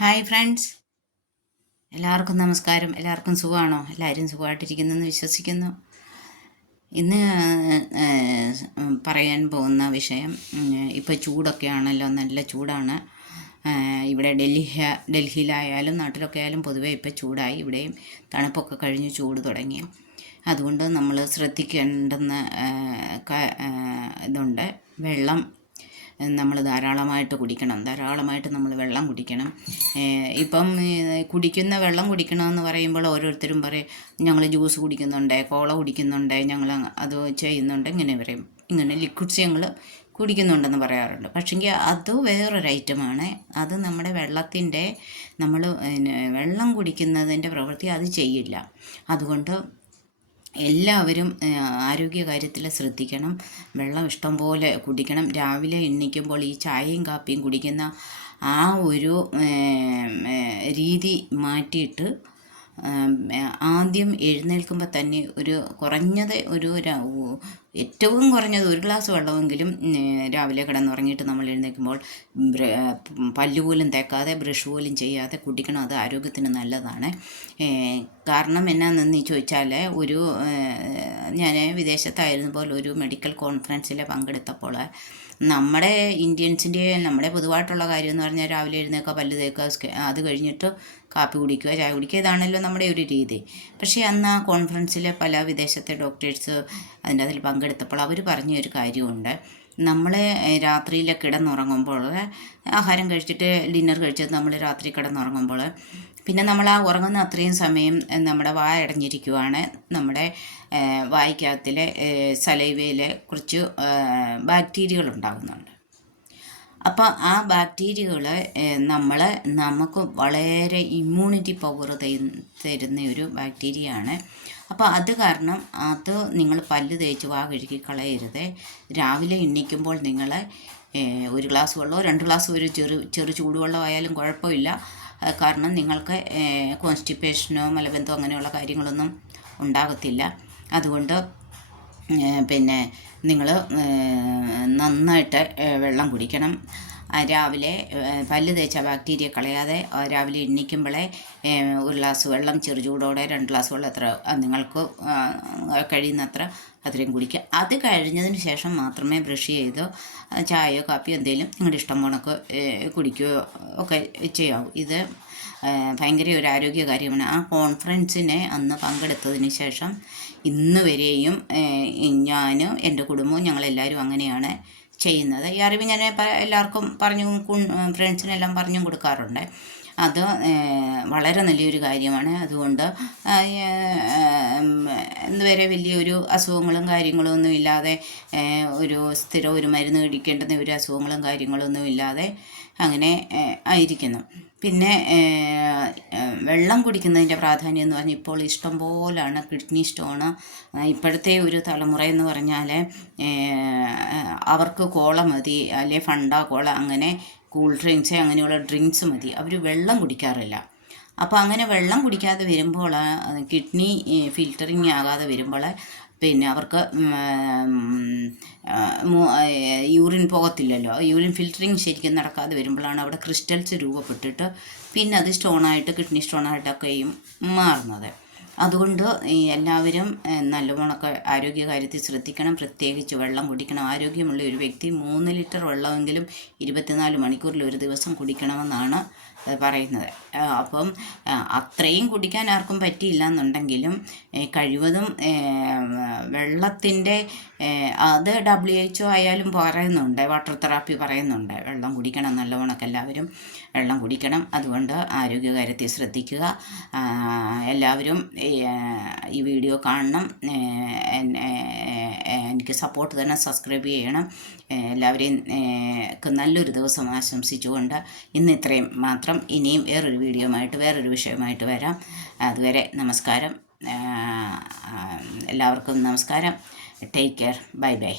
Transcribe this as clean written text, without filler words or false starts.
Hi friends, എല്ലാവർക്കും നമസ്കാരം. എല്ലാവർക്കും സുഖമാണോ? എല്ലാവരും സുഖമായിട്ടിരിക്കുന്നെന്ന് വിശ്വസിക്കുന്നു. ഇന്ന് പറയാൻ പോകുന്ന വിഷയം, ഇപ്പോൾ ചൂടൊക്കെ ആണല്ലോ, നല്ല ചൂടാണ്. ഇവിടെ ഡൽഹിയിലായാലും നാട്ടിലൊക്കെ ആയാലും പൊതുവേ ഇപ്പോൾ ചൂടായി. ഇവിടെയും തണുപ്പൊക്കെ കഴിഞ്ഞ് ചൂട് തുടങ്ങി. അതുകൊണ്ട് നമ്മൾ ശ്രദ്ധിക്കേണ്ടുന്ന ഇതുണ്ട്. വെള്ളം നമ്മൾ ധാരാളമായിട്ട് നമ്മൾ വെള്ളം കുടിക്കണം. ഇപ്പം കുടിക്കുന്ന വെള്ളം കുടിക്കണമെന്ന് പറയുമ്പോൾ ഓരോരുത്തരും പറയും, ഞങ്ങൾ ജ്യൂസ് കുടിക്കുന്നുണ്ട്, കോള കുടിക്കുന്നുണ്ട്, ഞങ്ങൾ അത് ചെയ്യുന്നുണ്ട്, ഇങ്ങനെ പറയും. ഇങ്ങനെ ലിക്വിഡ്സ് ഞങ്ങൾ കുടിക്കുന്നുണ്ടെന്ന് പറയാറുണ്ട്. പക്ഷേങ്കിൽ അത് വേറൊരു ഐറ്റമാണ്. അത് നമ്മുടെ വെള്ളത്തിൻ്റെ വെള്ളം കുടിക്കുന്നതിൻ്റെ പ്രവൃത്തി അത് ചെയ്യില്ല. അതുകൊണ്ട് എല്ലാവരും ആരോഗ്യകാര്യത്തിൽ ശ്രദ്ധിക്കണം. വെള്ളം ഇഷ്ടം പോലെ കുടിക്കണം. രാവിലെ എണീക്കുമ്പോൾ ഈ ചായയും കാപ്പിയും കുടിക്കുന്ന ആ ഒരു രീതി മാറ്റിയിട്ട് ആദ്യം എഴുന്നേൽക്കുമ്പോൾ തന്നെ ഏറ്റവും കുറഞ്ഞത് ഒരു ഗ്ലാസ് വെള്ളമെങ്കിലും രാവിലെ കിടന്നുറങ്ങിയിട്ട് നമ്മൾ എഴുന്നേൽക്കുമ്പോൾ പല്ല് പോലും തേക്കാതെ ബ്രഷ് പോലും ചെയ്യാതെ കുടിക്കണം. അത് ആരോഗ്യത്തിന് നല്ലതാണ്. കാരണം എന്നാണെന്ന് ചോദിച്ചാൽ, ഞാൻ വിദേശത്തായിരുന്നപ്പോൾ ഒരു മെഡിക്കൽ കോൺഫറൻസിൽ പങ്കെടുത്തപ്പോൾ നമ്മുടെ ഇന്ത്യൻസിൻ്റെ നമ്മുടെ പൊതുവായിട്ടുള്ള കാര്യം എന്ന് പറഞ്ഞാൽ രാവിലെ എഴുന്നേൽക്കുക, പല്ല് തേക്കുക, അത് കഴിഞ്ഞിട്ട് കാപ്പി കുടിക്കുക, ചായ കുടിക്കുക, ഇതാണല്ലോ നമ്മുടെ ഒരു രീതി. പക്ഷേ അന്ന് ആ കോൺഫറൻസിൽ പല വിദേശത്തെ ഡോക്ടേഴ്സ് അതിൽ പങ്കെടുത്തപ്പോൾ അവർ പറഞ്ഞൊരു കാര്യമുണ്ട്. നമ്മൾ രാത്രിയിൽ കിടന്നുറങ്ങുമ്പോൾ, ആഹാരം കഴിച്ചിട്ട് ഡിന്നർ കഴിച്ചിട്ട് നമ്മൾ രാത്രി കിടന്നുറങ്ങുമ്പോൾ, പിന്നെ നമ്മൾ ആ ഉറങ്ങുന്ന അത്രയും സമയം നമ്മുടെ വായ അടഞ്ഞിരിക്കുവാണ്. നമ്മുടെ വായ്ക്കകത്തിലെ സലൈവയിൽ കുറച്ച് ബാക്ടീരിയകൾ ഉണ്ടാകുന്നുണ്ട്. അപ്പോൾ ആ ബാക്ടീരിയകൾ നമുക്ക് വളരെ ഇമ്മ്യൂണിറ്റി പവർ തരുന്ന ഒരു ബാക്ടീരിയയാണ്. അപ്പോൾ അത് കാരണം അത് നിങ്ങൾ പല്ല് തേച്ച് വാ കഴുകി കളയരുത്. രാവിലെ എണീക്കുമ്പോൾ നിങ്ങൾ ഒരു ഗ്ലാസ് വെള്ളമോ 2 ഗ്ലാസ് ഒരു ചെറു ചൂടുവെള്ളം ആയാലും കുഴപ്പമില്ല. കാരണം നിങ്ങൾക്ക് കോൺസ്റ്റിപ്പേഷനോ മലബന്ധമോ അങ്ങനെയുള്ള കാര്യങ്ങളൊന്നും ഉണ്ടാകത്തില്ല. അതുകൊണ്ട് പിന്നെ നിങ്ങൾ നന്നായിട്ട് വെള്ളം കുടിക്കണം. രാവിലെ പല്ല് തേച്ച ബാക്ടീരിയ കളയാതെ രാവിലെ എണീക്കുമ്പോഴേ ഒരു ഗ്ലാസ് വെള്ളം ചെറു ചൂടോടെ 2 ഗ്ലാസ് വെള്ളം എത്ര നിങ്ങൾക്ക് കഴിയുന്നത്ര അത്രയും കുടിക്കുക. അത് കഴിഞ്ഞതിന് ശേഷം മാത്രമേ ബ്രഷ് ചെയ്തോ ചായയോ കാപ്പിയോ എന്തെങ്കിലും നിങ്ങളുടെ ഇഷ്ടം പോണക്ക് കുടിക്കുകയോ ഒക്കെ ചെയ്യാവൂ. ഇത് ഭയങ്കര ഒരു ആരോഗ്യ കാര്യമാണ്. ആ കോൺഫറൻസിനെ അന്ന് പങ്കെടുത്തതിന് ശേഷം ഇന്ന് വരെയും ഞാനും എൻ്റെ കുടുംബവും ഞങ്ങളെല്ലാവരും അങ്ങനെയാണ് ചെയ്യുന്നത്. ഈ അറിവ് ഞാൻ എല്ലാവർക്കും ഫ്രണ്ട്സിനെല്ലാം പറഞ്ഞും കൊടുക്കാറുണ്ട്. അത് വളരെ നല്ലൊരു കാര്യമാണ്. അതുകൊണ്ട് ഇതുവരെ വലിയൊരു അസുഖങ്ങളും കാര്യങ്ങളും ഒന്നും ഇല്ലാതെ ഒരു മരുന്ന് കഴിക്കേണ്ടുന്ന ഒരു അസുഖങ്ങളും കാര്യങ്ങളൊന്നും ഇല്ലാതെ അങ്ങനെ ആയിരിക്കുന്നു. പിന്നെ വെള്ളം കുടിക്കുന്നതിൻ്റെ പ്രാധാന്യം എന്ന് പറഞ്ഞാൽ ഇപ്പോൾ ഇഷ്ടം പോലാണ് കിഡ്നി സ്റ്റോണ്. ഇപ്പോഴത്തെ ഒരു തലമുറ എന്ന് പറഞ്ഞാൽ അവർക്ക് കോള മതി, അല്ലെ ഫണ്ട കോള, അങ്ങനെ കൂൾ ഡ്രിങ്ക്സ് അങ്ങനെയുള്ള ഡ്രിങ്ക്സ് മതി. അവർ വെള്ളം കുടിക്കാറില്ല. അപ്പോൾ അങ്ങനെ വെള്ളം കുടിക്കാതെ വരുമ്പോൾ കിഡ്നി ഫിൽറ്ററിങ് ആകാതെ വരുമ്പോൾ പിന്നെ അവർക്ക് യൂറിൻ പോകത്തില്ലല്ലോ. യൂറിൻ ഫിൽറ്ററിങ് ശരിക്കും നടക്കാതെ വരുമ്പോഴാണ് അവിടെ ക്രിസ്റ്റൽസ് രൂപപ്പെട്ടിട്ട് പിന്നെ അത് കിഡ്നി സ്റ്റോണായിട്ടൊക്കെയും മാറുന്നത്. അതുകൊണ്ട് എല്ലാവരും നല്ലവണ്ണമൊക്കെ ആരോഗ്യകാര്യത്തിൽ ശ്രദ്ധിക്കണം. പ്രത്യേകിച്ച് വെള്ളം കുടിക്കണം. ആരോഗ്യമുള്ള ഒരു വ്യക്തി 3 ലിറ്റർ വെള്ളമെങ്കിലും 24 മണിക്കൂറിൽ ഒരു ദിവസം കുടിക്കണമെന്നാണ് പറയുന്നത്. അപ്പം അത്രയും കുടിക്കാൻ ആർക്കും പറ്റിയില്ല എന്നുണ്ടെങ്കിലും കഴിവതും വെള്ളത്തിൻ്റെ അത് WHO ആയാലും പറയുന്നുണ്ട്, വാട്ടർ തെറാപ്പി പറയുന്നുണ്ട്, വെള്ളം കുടിക്കണം നല്ലവണ്ണമൊക്കെ എല്ലാവരും വെള്ളം കുടിക്കണം. അതുകൊണ്ട് ആരോഗ്യകാര്യത്തിൽ ശ്രദ്ധിക്കുക. എല്ലാവരും ഈ വീഡിയോ കാണണം. എനിക്ക് സപ്പോർട്ട് തന്നെ, സബ്സ്ക്രൈബ് ചെയ്യണം. എല്ലാവരെയും നല്ലൊരു ദിവസം ആശംസിച്ചുകൊണ്ട് ഇന്ന് ഇത്രയും മാത്രം. ഇനിയും വേറൊരു വിഷയമായിട്ട് വരാം. അതുവരെ നമസ്കാരം. എല്ലാവർക്കും നമസ്കാരം. Take care. Bye bye.